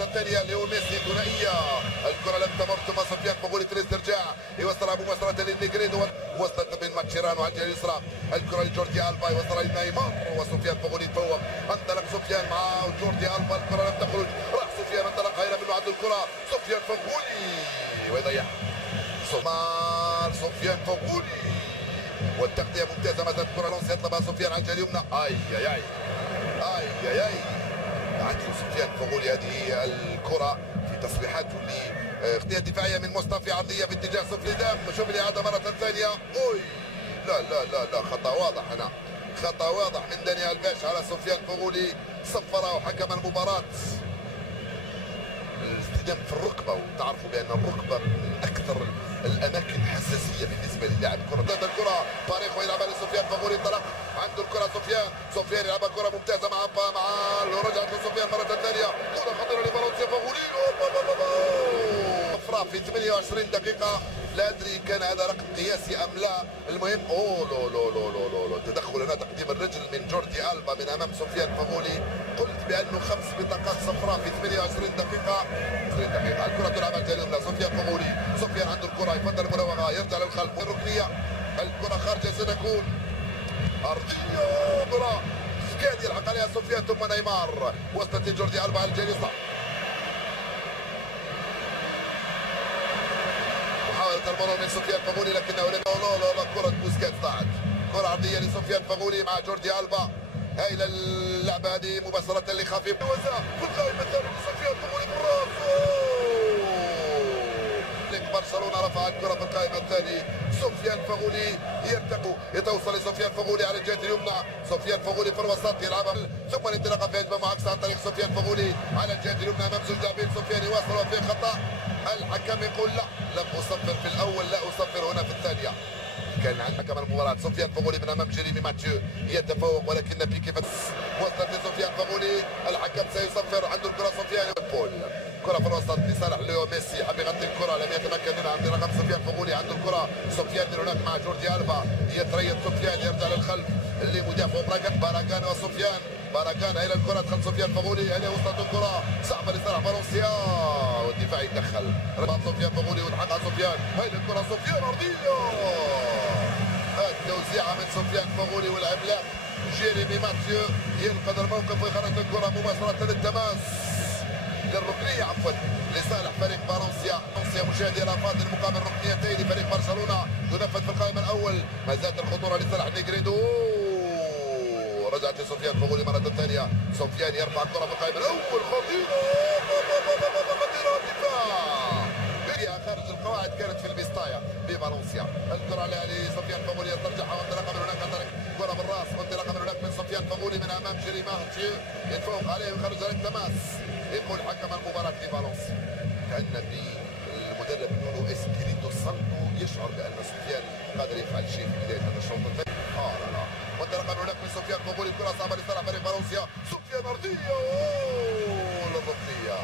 الثانية اللي هو ميسي ثنائية، الكرة لم تمر ثم سفيان فغولي في الاسترجاع يوصلها مباشرة للنيجريدو، وصلت من ماتشيرانو على الجهة اليسرى، الكرة لجوردي ألبا يوصلها لنيمار وسفيان فغولي يتفوق، انطلق سفيان مع جوردي ألبا، الكرة لم تخرج، راح سفيان انطلق هيرة منه عند الكرة، سفيان فغولي ويضيع سفيان فغولي والتغطية ممتازة، ما زالت الكرة لونس يطلبها سفيان على الجهة اليمنى، اي عدل سفيان فغولي هذه الكرة في تصريحاته لاغطية دفاعية من مصطفى عرضية في اتجاه صفر دام، شوف الإعادة مرة ثانية، لا خطأ واضح هنا، خطأ واضح من داني الباش على سفيان فغولي، صفره حكم المباراة. الاصطدام في الركبة، وتعرفوا بأن الركبة من أكثر الأماكن حساسية بالنسبة للاعب كرة. الكرة طريق ويلعبها لسفيان فغولي، انطلق عنده الكرة سفيان يلعبها كرة ممتازة مع رجعت لسفيان مرة ثانية، كرة خطيرة لفالنسيا فغولي في 28 دقيقة، لا أدري كان هذا رقم قياسي أم لا، المهم لو تدخل هنا، تقديم الرجل من جوردي ألبا من أمام سفيان فغولي، قلت بأنه 5 بطاقات صفراء في 28 دقيقة. الكرة تلعب على الجهة اليمنى، سفيان فغولي، سفيان عنده الكرة يفضل المراوغة، يرجع للخلف الركنية، الكرة خارجة ستكون أرضية، كرة كاد يلحق عليها سفيان ثم نيمار، وصلت لجوردي ألبا على الجهة اليسرى، المرور من سفيان فغولي لكنه لا كرة بوسكيتس ضاعت، كرة عرضية لسفيان فغولي مع جوردي ألبا، هايلة اللعبة هذه مباشرة لخفيف وزع في القائمة الثانية لسفيان فغولي بالراس، برشلونة رفع الكرة في القائمة الثانية، سفيان فغولي يرتقي يتوصل لسفيان فغولي على الجهة اليمنى، سفيان فغولي في الوسط يلعبها ثم الانطلاقة في هجمة معاكسة عن طريق سفيان فغولي على الجهة اليمنى أمام زوج لاعبين، سفيان يواصل وفيه خطأ، الحكم يقول لا، لم أصفر في الأول، لا أصفر هنا في الثانية. كان عند حكم المباراة سفيان فغولي من أمام جيريمي ماتيو يتفوق، ولكن بيكي وصلت لسفيان فغولي، الحكم سيصفر، عنده الكرة سفيان بول، كرة في الوسط لصالح ليو ميسي، حب يغطي الكرة لم يتمكن منها عند رقم سفيان فغولي، عنده الكرة سفيان من هناك مع جوردي ألبا، يتريث سفيان يرجع للخلف اللي مدافع باراغان وسفيان، باراغان الى الكرة دخل سفيان فغولي، هنا وصلت الكرة صعبة لصالح فالنسيا والدفاع يتدخل، ربط سفيان فغولي ولحقها سفيان، هاي الكرة سفيان أرضية، التوزيعة من سفيان فغولي والعملاق جيريمي ماتيو ينقذ الموقف ويخرج الكرة مباشرة للتماس للركنية لصالح فريق فالنسيا. مشاهدي الافاضل مقابل ركنيتين لفريق برشلونة تنفذ في القائمة الأول، ما زالت الخطورة لصالح نيجريدو، رجعت لسفيان فغولي مرة ثانية، سفيان يرفع الكرة في القائمة الأول، خطيرة الدفاع فيها خارج القواعد، كانت في البيستايا بفالنسيا، الكرة لسفيان فغولي ترجعها وانطلاقة من هناك عن طريق كرة بالراس، وانطلاقة من هناك من سفيان فغولي من أمام جيريمي يتفوق عليه ويخرج على التماس، يقول حكم المباراة في فالنسيا كأن المدرب نونو اسبيريتو سانتو يشعر بأن سفيان قادر يفعل شيء في بداية هذا الشوط الثاني. لا وانطلاقا من هناك من سفيان فغولي، الكرة صعبة لصالح فريق فالنسيا، سفيان أرضية للركنية،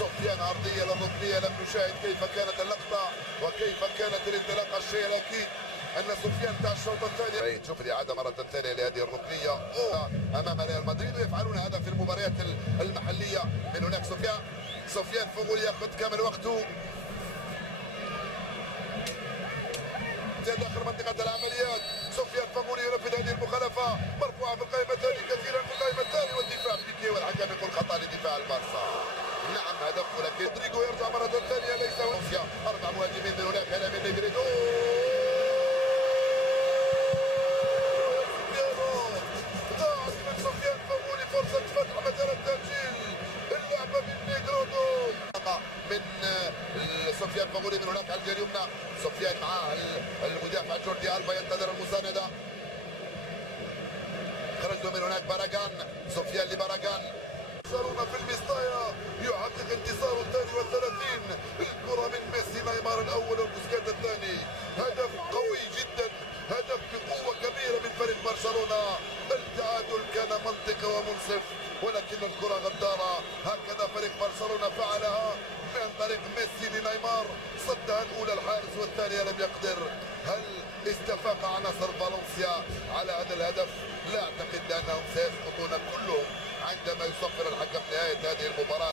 سفيان أرضية للركنية، لم نشاهد كيف كانت اللقطة وكيف كانت الانطلاقة، الشيء الأكيد أن سفيان تاع الشوط الثاني. شوف الإعادة مرة ثانية لهذه الركنية أمام ريال مدريد، ويفعلون هذا في المباريات المحلية. من هناك سفيان فغولي ياخذ كامل وقته داخل منطقة العمليات، سفيان فغولي ينفذ هذه المخالفة، مرفوعة في القائمة الثانية كثيرا في القائمة الثانية، والدفاع بيكي والحكم يقول خطأ لدفاع البارسا. نعم هدف، ولكن رودريغو يرجع مرة ثانية، ليس فالنسيا 4 مهاجمين من هناك، هنا من نيجريدو، ضاعت من سفيان فغولي فرصة فتح مجال التسجيل، اللعبة من نيجريدو من سفيان فغولي من هناك على الجهة اليمنى، سفيان معاه المدافع جوردي ألبا ينتظر المساندة، خرج من هناك باراغان، سفيان لباراغان، برشلونة في البيستايا يحقق انتصاره الثاني والثلاثين، الكرة من ميسي، نيمار الأول وبوسكيتس الثاني، هدف قوي جدا، هدف بقوة كبيرة من فريق برشلونة، التعادل كان منطقي ومنصف، ولكن الكرة غدارة، هكذا فريق برشلونة فعلها عن طريق ميسي لنيمار، صدها الأولى الحارس والثانية لم يقدر. هل استفاق عناصر فالنسيا على هذا الهدف؟ لا أعتقد أنهم سيسقطون كلهم عندما يصفر الحكم نهاية هذه المباراة.